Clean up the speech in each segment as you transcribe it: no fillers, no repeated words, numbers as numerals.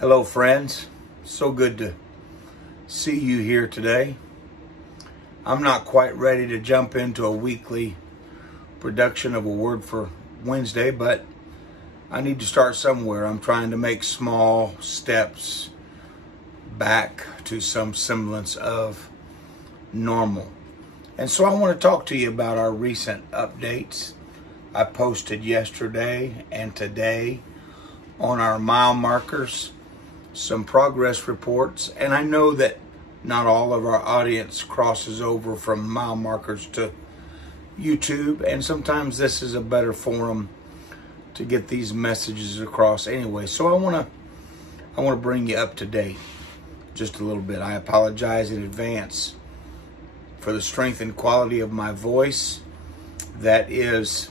Hello friends, so good to see you here today. I'm not quite ready to jump into a weekly production of a word for Wednesday, but I need to start somewhere. I'm trying to make small steps back to some semblance of normal. And so I want to talk to you about our recent updates. I posted yesterday and today on our mile markers some progress reports, and I know that not all of our audience crosses over from mile markers to YouTube, and sometimes this is a better forum to get these messages across anyway. So I want to bring you up to date just a little bit. I apologize in advance for the strength and quality of my voice. That is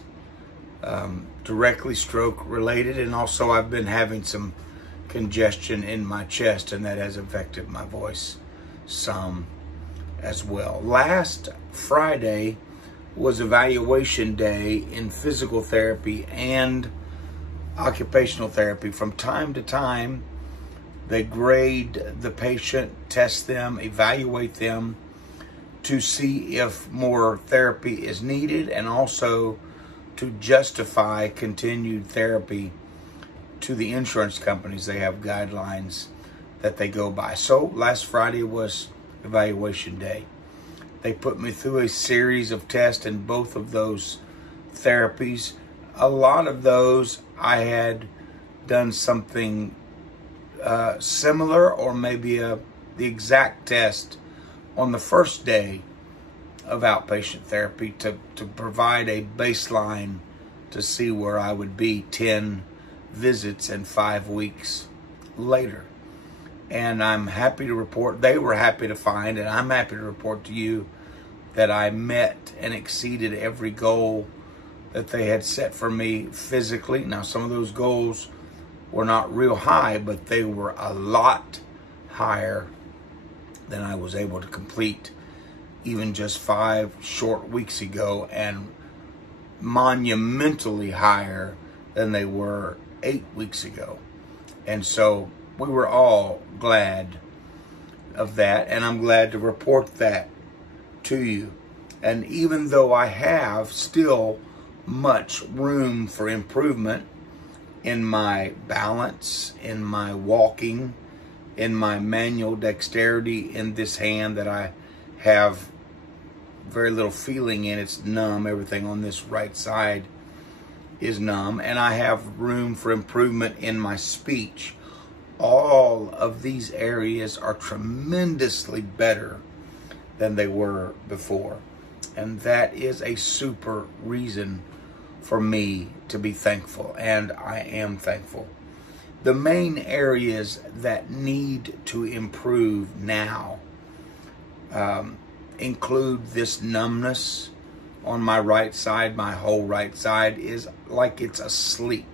directly stroke related, and also I've been having some congestion in my chest, and that has affected my voice some as well. Last Friday was evaluation day in physical therapy and occupational therapy. From time to time, they grade the patient, test them, evaluate them to see if more therapy is needed, and also to justify continued therapy to the insurance companies. They have guidelines that they go by. So last Friday was evaluation day. They put me through a series of tests in both of those therapies. A lot of those I had done something similar, or maybe the exact test on the first day of outpatient therapy to provide a baseline to see where I would be 10 visits and 5 weeks later. And I'm happy to report, they were happy to find, and I'm happy to report to you that I met and exceeded every goal that they had set for me physically. Now, some of those goals were not real high, but they were a lot higher than I was able to complete even just 5 short weeks ago, and monumentally higher than they were 8 weeks ago. And so we were all glad of that, and I'm glad to report that to you. And even though I have still much room for improvement in my balance, in my walking, in my manual dexterity in this hand that I have very little feeling in, it's numb. Everything on this right side is numb, and I have room for improvement in my speech. All of these areas are tremendously better than they were before, and that is a super reason for me to be thankful, and I am thankful. The main areas that need to improve now include this numbness on my right side. My whole right side is like it's asleep.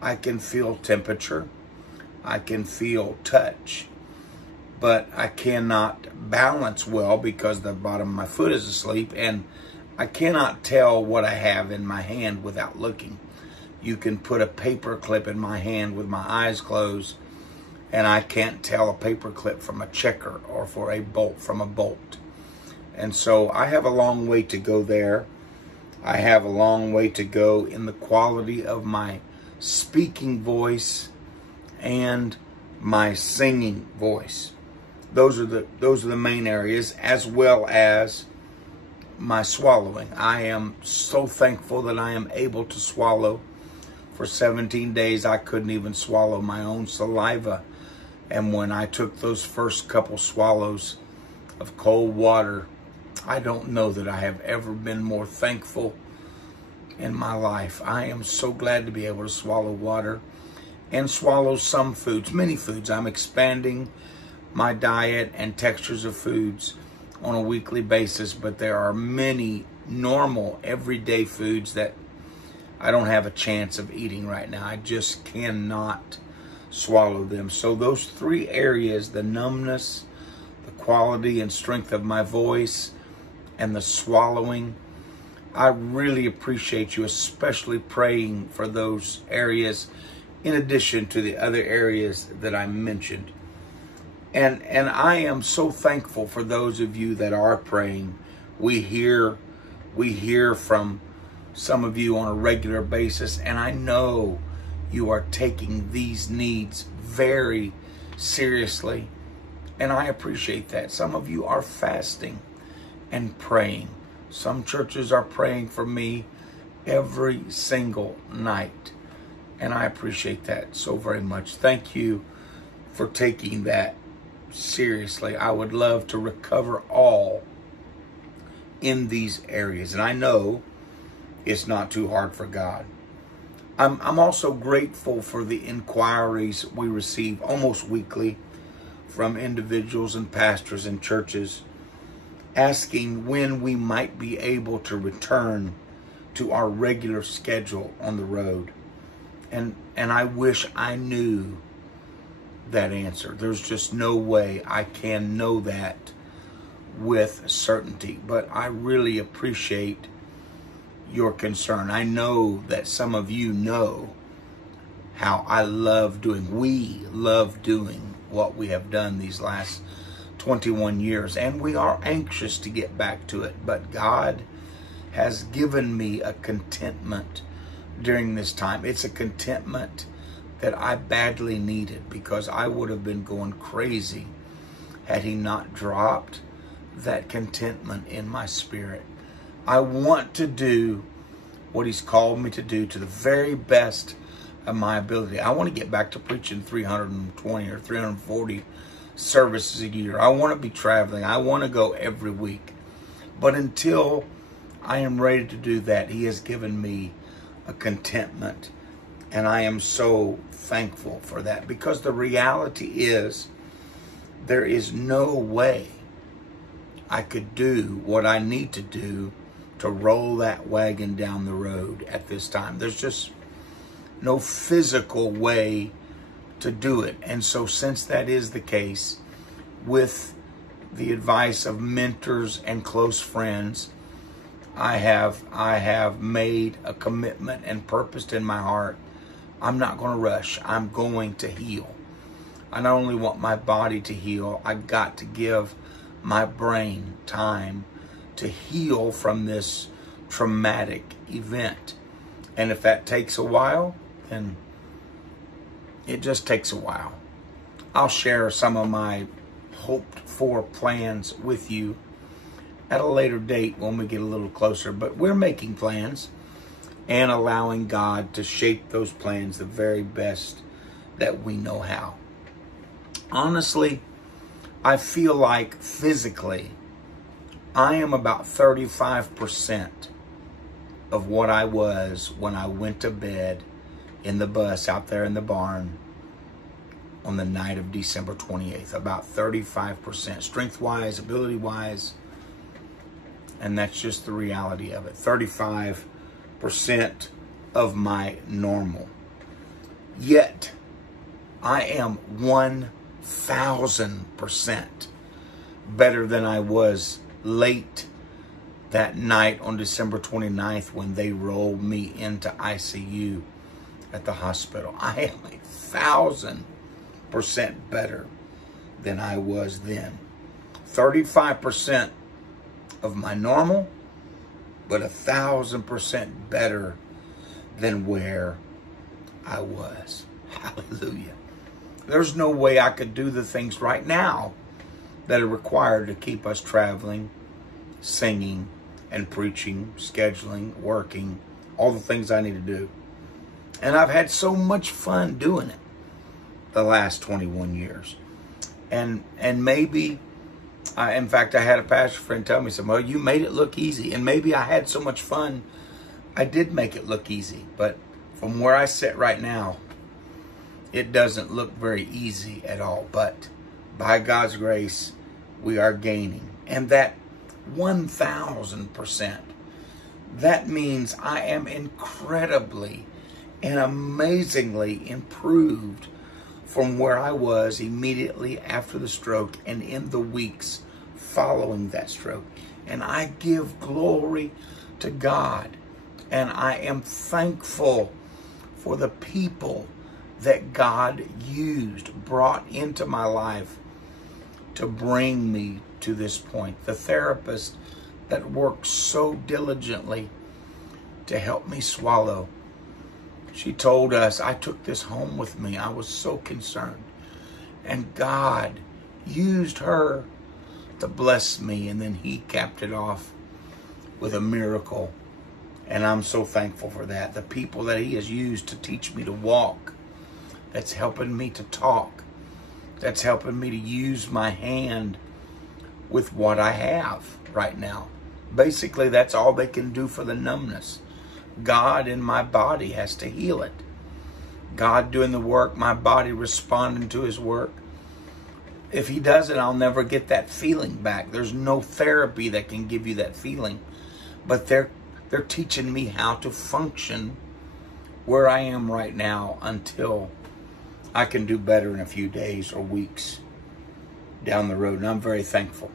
I can feel temperature, I can feel touch, but I cannot balance well because the bottom of my foot is asleep, and I cannot tell what I have in my hand without looking. You can put a paper clip in my hand with my eyes closed, and I can't tell a paper clip from a checker or for a bolt from a bolt. And so I have a long way to go there. I have a long way to go in the quality of my speaking voice and my singing voice. Those are the main areas, as well as my swallowing. I am so thankful that I am able to swallow. For 17 days, I couldn't even swallow my own saliva. And when I took those first couple swallows of cold water, I don't know that I have ever been more thankful in my life. I am so glad to be able to swallow water and swallow some foods, many foods. I'm expanding my diet and textures of foods on a weekly basis, but there are many normal, everyday foods that I don't have a chance of eating right now. I just cannot swallow them. So those 3 areas, the numbness, the quality and strength of my voice, and the swallowing, I really appreciate you, especially praying for those areas in addition to the other areas that I mentioned. And I am so thankful for those of you that are praying. We hear from some of you on a regular basis, and I know you are taking these needs very seriously, and I appreciate that. Some of you are fasting and praying. Some churches are praying for me every single night, and I appreciate that so very much. Thank you for taking that seriously. I would love to recover all in these areas, and I know it's not too hard for God. I'm also grateful for the inquiries we receive almost weekly from individuals and pastors and churches asking when we might be able to return to our regular schedule on the road. And I wish I knew that answer. There's just no way I can know that with certainty, but I really appreciate your concern. I know that some of you know how we love doing what we have done these last 21 years, and we are anxious to get back to it. But God has given me a contentment during this time. It's a contentment that I badly needed, because I would have been going crazy had He not dropped that contentment in my spirit. I want to do what He's called me to do to the very best of my ability. I want to get back to preaching 320 or 340 services a year. I want to be traveling. I want to go every week. But until I am ready to do that, He has given me a contentment. And I am so thankful for that, because the reality is there is no way I could do what I need to do to roll that wagon down the road at this time. There's just no physical way to do it. And so since that is the case, with the advice of mentors and close friends, I have made a commitment and purposed in my heart, I'm not going to rush. I'm going to heal. I not only want my body to heal, I've got to give my brain time to heal from this traumatic event. And if that takes a while, then it just takes a while. I'll share some of my hoped for plans with you at a later date when we get a little closer. But we're making plans and allowing God to shape those plans the very best that we know how. Honestly, I feel like physically, I am about 35% of what I was when I went to bed in the bus out there in the barn on the night of December 28th. About 35%, strength-wise, ability-wise, and that's just the reality of it. 35% of my normal. Yet, I am 1,000% better than I was late that night on December 29th when they rolled me into ICU at the hospital. I am 1,000% better than I was then. 35% of my normal, but 1,000% better than where I was. Hallelujah. There's no way I could do the things right now that are required to keep us traveling, singing, and preaching, scheduling, working, all the things I need to do. And I've had so much fun doing it the last 21 years. And maybe, in fact, I had a pastor friend tell me, well, you made it look easy. And maybe I had so much fun, I did make it look easy. But from where I sit right now, it doesn't look very easy at all. But by God's grace, we are gaining. And that 1,000%, that means I am incredibly and amazingly improved from where I was immediately after the stroke and in the weeks following that stroke. And I give glory to God. And I am thankful for the people that God brought into my life to bring me to this point. The therapist that worked so diligently to help me swallow. She told us, I took this home with me. I was so concerned. And God used her to bless me. And then he capped it off with a miracle. And I'm so thankful for that. The people that he has used to teach me to walk. That's helping me to talk. That's helping me to use my hand with what I have right now. Basically, that's all they can do for the numbness. God in my body has to heal it. God doing the work, my body responding to his work. If he doesn't, I'll never get that feeling back. There's no therapy that can give you that feeling. But they're teaching me how to function where I am right now until I can do better in a few days or weeks down the road. And I'm very thankful.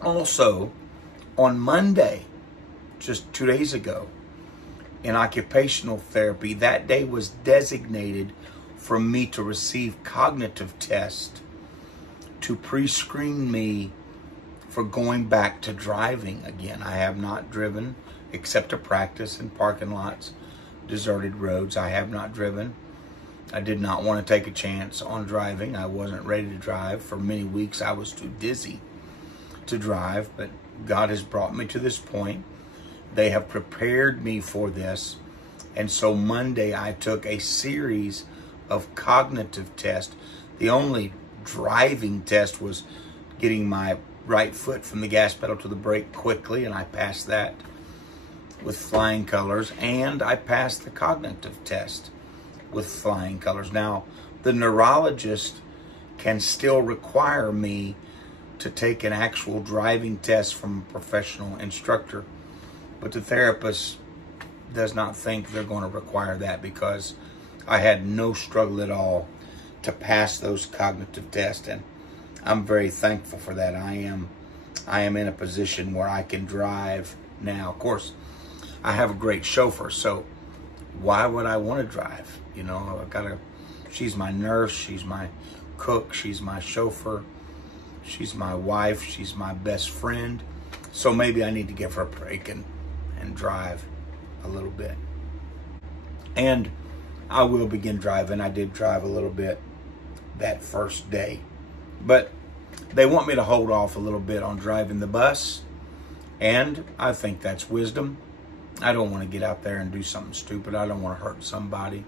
Also, on Monday, just 2 days ago, in occupational therapy, that day was designated for me to receive cognitive tests to pre-screen me for going back to driving again. I have not driven except to practice in parking lots, deserted roads. I have not driven. I did not want to take a chance on driving. I wasn't ready to drive. For many weeks, I was too dizzy to drive, but God has brought me to this point. They have prepared me for this. And so Monday, I took a series of cognitive tests. The only driving test was getting my right foot from the gas pedal to the brake quickly, and I passed that with flying colors. And I passed the cognitive test with flying colors. Now, the neurologist can still require me to take an actual driving test from a professional instructor, but the therapist does not think they're going to require that because I had no struggle at all to pass those cognitive tests, and I'm very thankful for that. I am in a position where I can drive now. Of course, I have a great chauffeur, so why would I want to drive? You know, she's my nurse, she's my cook, she's my chauffeur, she's my wife, she's my best friend. So maybe I need to give her a break and drive a little bit. And I will begin driving. I did drive a little bit that first day. But they want me to hold off a little bit on driving the bus. And I think that's wisdom. I don't want to get out there and do something stupid. I don't want to hurt somebody.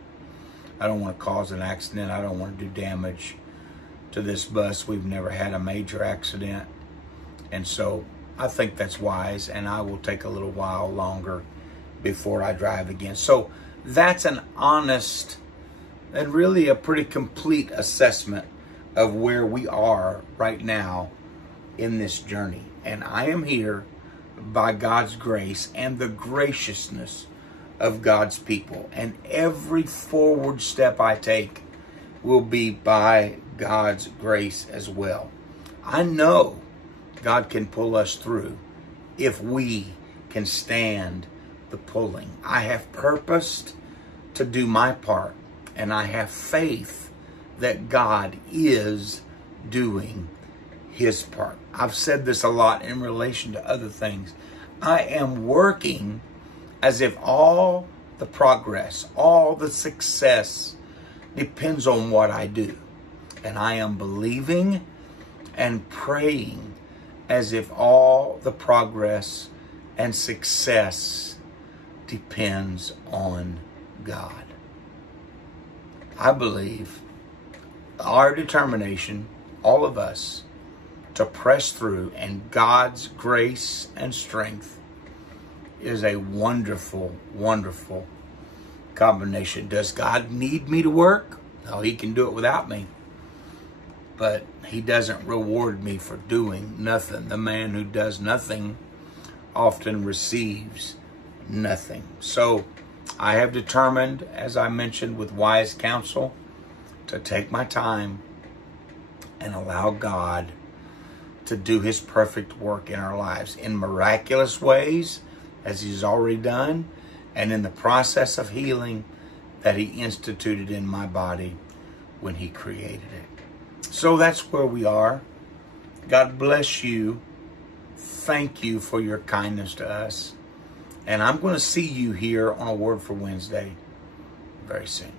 I don't want to cause an accident. I don't want to do damage to this bus. We've never had a major accident. And so I think that's wise, and I will take a little while longer before I drive again. So that's an honest and really a pretty complete assessment of where we are right now in this journey. And I am here by God's grace and the graciousness of God's people. And every forward step I take will be by God's grace as well. I know God can pull us through if we can stand the pulling. I have purposed to do my part, and I have faith that God is doing his part. I've said this a lot in relation to other things. I am working as if all the progress, all the success depends on what I do. And I am believing and praying as if all the progress and success depends on God. I believe our determination, all of us, to press through and God's grace and strength is a wonderful, wonderful combination. Does God need me to work? No, he can do it without me. But he doesn't reward me for doing nothing. The man who does nothing often receives nothing. So I have determined, as I mentioned with wise counsel, to take my time and allow God to do his perfect work in our lives in miraculous ways, as he's already done, and in the process of healing that he instituted in my body when he created it. So that's where we are. God bless you. Thank you for your kindness to us. And I'm going to see you here on A Word for Wednesday very soon.